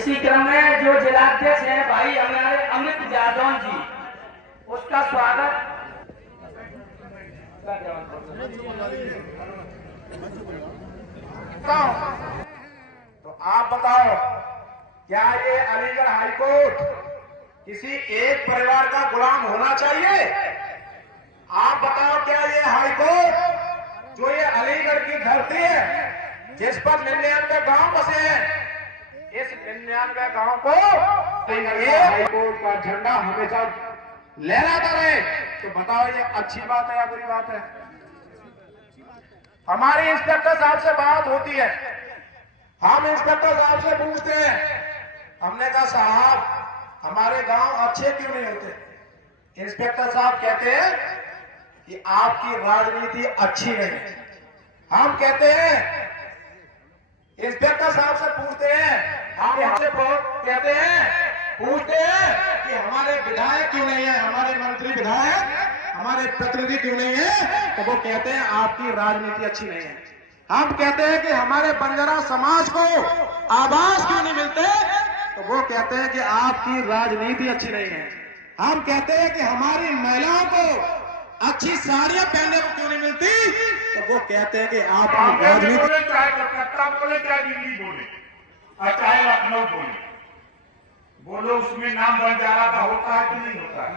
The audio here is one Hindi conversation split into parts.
इसी क्रम में जो जिलाध्यक्ष हैं भाई हमारे अमित जादौन जी, उसका स्वागत। तो आप बताओ, क्या ये अलीगढ़ हाईकोर्ट किसी एक परिवार का गुलाम होना चाहिए? आप बताओ, क्या ये हाईकोर्ट जो ये अलीगढ़ की धरती है जिस पर 99 गांव बसे हैं, इस 99 गांव को हाईकोर्ट का झंडा हमेशा लहराता रहे, तो बताओ ये अच्छी बात है या बुरी बात है? हमारी इंस्पेक्टर साहब से बात होती है, हम इंस्पेक्टर साहब से पूछते हैं, हमने कहा साहब हमारे गांव अच्छे क्यों नहीं होते? इंस्पेक्टर साहब कहते हैं कि आपकी राजनीति अच्छी नहीं है। हम कहते हैं, इंस्पेक्टर साहब से पूछते हैं, हम हमसे कहते हैं, पूछते हैं कि हमारे विधायक क्यों नहीं है, हमारे मंत्री विधायक, हमारे प्रतिनिधि क्यों नहीं है? तो वो कहते हैं आपकी राजनीति अच्छी नहीं है। हम कहते हैं कि हमारे बंजारा समाज को आवास क्यों नहीं मिलते? तो वो कहते हैं कि आपकी राजनीति अच्छी नहीं है। हम कहते हैं कि हमारी महिलाओं को अच्छी साड़ियां पहनने को क्यों नहीं मिलती? तो वो कहते हैं कि आपकी राजनीति, चाहे कलकत्ता बोले, चाहे दिल्ली बोले, और चाहे लखनऊ बोलो, उसमें नाम बंजारा का होता है कि नहीं होता है?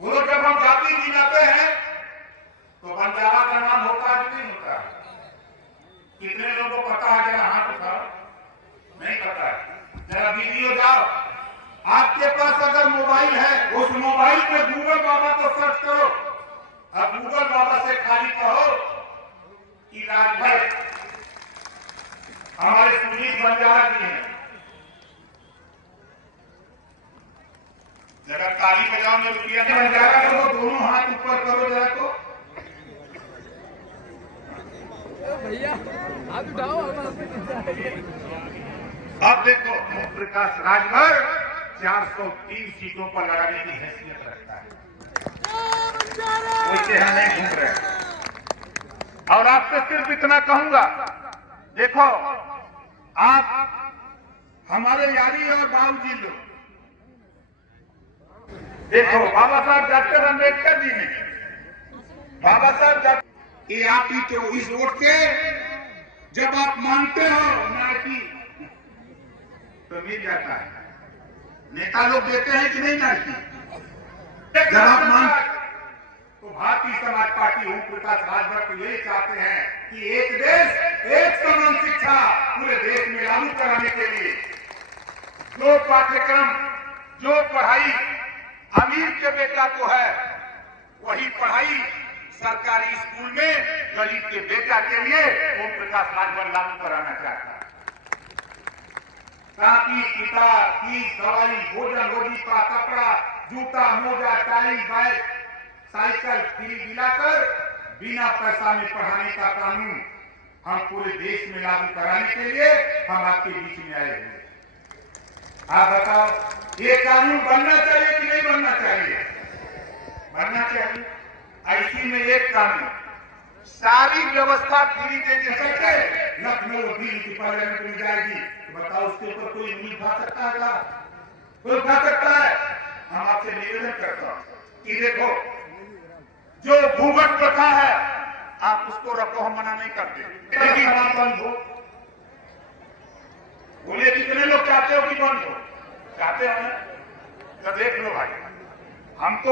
बोलो, जब हम जाति गिनाते हैं तो बंजारा का नाम होता है कि नहीं होता है? कितने लोगों को पता है? जरा हाथ उठाओ। नहीं पता है? जरा वीडियो जाओ, आपके पास अगर मोबाइल है, उस मोबाइल पे गूगल बाबा को सर्च करो, अब गूगल बाबा से खाली कहो कि राजभर हमारे सुनील बंजारा की है। जरा ताली बजाओ में रुपया बंजारा करो, दोनों हाथ ऊपर करो जरा। तो भैया हाथ उठाओ। अब देखो, ओम प्रकाश राजभर 403 सीटों पर लड़ने की हैसियत रखता है, वैसे हम नहीं घूम रहे। और आपसे सिर्फ इतना कहूंगा, देखो आप हमारे यारी और बाबूजी लोग, देखो बाबा साहब डॉक्टर अम्बेडकर जी ने, बाबा साहब ये आप ही तो इस वोट के जब आप मानते हो ना कि तो मिल जाता है। नेता लोग देते हैं कि नहीं जाती? जब आप मानते तो भारतीय समाज पार्टी ओम प्रकाश राजभर को यही चाहते हैं कि एक देश एक समान शिक्षा पूरे देश में लागू कराने के लिए जो पाठ्यक्रम, जो पढ़ाई अमीर के बेटा को है, वही पढ़ाई सरकारी स्कूल में गरीब के बेटा के लिए ओम प्रकाश राजभर लागू कराना चाहता है। कापी, किताब, फीस, दवाई, भोजन, रोटी का कपड़ा, जूता, मोजा, टाई, बैग, साइकिल फ्री दिलाकर बिना पैसा में पढ़ाने का कानून हम पूरे देश में लागू कराने के लिए हम आपके बीच में आए हुए। आप बताओ, ये कानून बनना चाहिए कि नहीं बनना चाहिए? बनना चाहिए। ऐसी में एक कानून सारी व्यवस्था फ्री देने सकते, लखनऊ दिल्ली की पार्लियामेंट में जाएगी, तो बताओ उसके ऊपर कोई उंगली उठा सकता है क्या? कोई उठा सकता है? हम आपसे निवेदन करता हूं कि देखो, जो भूगत प्रथा है आप उसको रखो, हम मना नहीं करते, लेकिन हम बंद हो। बोले कितने लोग चाहते हो कि बंद हो? चाहते हो ना? तो देख लो भाई, हमको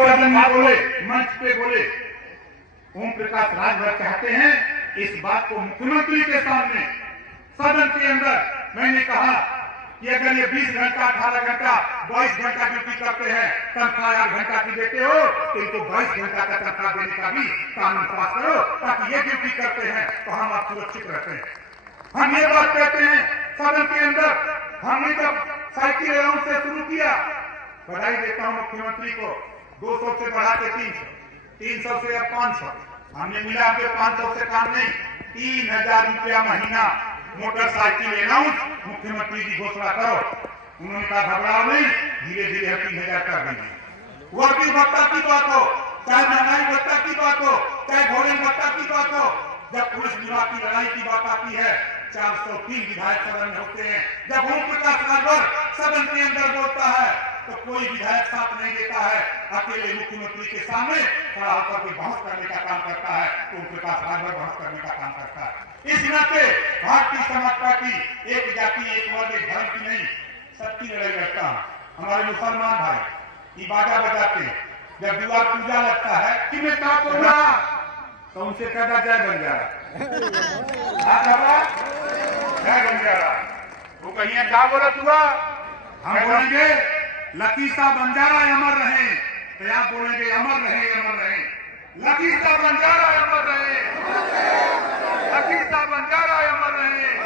बोले, मंच पे बोले ओम प्रकाश राजभर चाहते हैं इस बात को मुख्यमंत्री के सामने सदन के अंदर मैंने कहा कि अगर ये 20 घंटा, 18 घंटा, 22 घंटा ड्यूटी करते हैं, तनख्वाह 8 घंटा की देते हो, तो इनको 22 घंटा का तनख्वाह देने का भी कानून पास करो, ताकि ये ड्यूटी करते हैं तो हम आप सुरक्षित रहते हैं। हम ये बात कहते हैं सदन के अंदर। हमने जब साइकिल अलाउंस से शुरू किया, बधाई देता हूं मुख्यमंत्री को, 200 से बढ़ा के 300, 300 से अब 500, हमने मिला के 500 से काम नहीं, 3000 रुपया महीना मोटरसाइकिल अलाउंस मुख्यमंत्री जी घोषणा करो। उन्होंने कहा घबराओ नहीं, धीरे धीरे 3000 कर देंगे। वर्दी भत्ता की बात हो, चाहे महंगाई भत्ता की बात हो, चाहे भोजन भत्ता की बात हो, जब पुलिस विभाग की लड़ाई की बात आती है 403 विधायक सदन में होते हैं। जब ओम प्रकाश राजभर सदन के अंदर बोलता है तो कोई विधायक साथ नहीं देता है, अकेले मुख्यमंत्री के सामने खड़ा होकर के बहस करने का काम करता है। ओम प्रकाश राजभर बहस करने का काम करता है। इस नाते भारतीय समाज पार्टी एक जाति, एक वर्ग, एक धर्म की नहीं, सबकी लड़ाई लड़ता है। हमारे मुसलमान भाई ये बाजा बजाते हैं, जब दीवार पूजा लगता है कि मैं क्या बोला तो उनसे कहता जय बंजारा, जय बंजारा। वो कहिए क्या बोला तुआ, हम बोलेंगे लकीसा बंजारा अमर रहे, तो आप बोलेंगे अमर रहे, अमर रहे। लकीसा बंजारा अमर रहे, लकीसा बंजारा अमर रहे।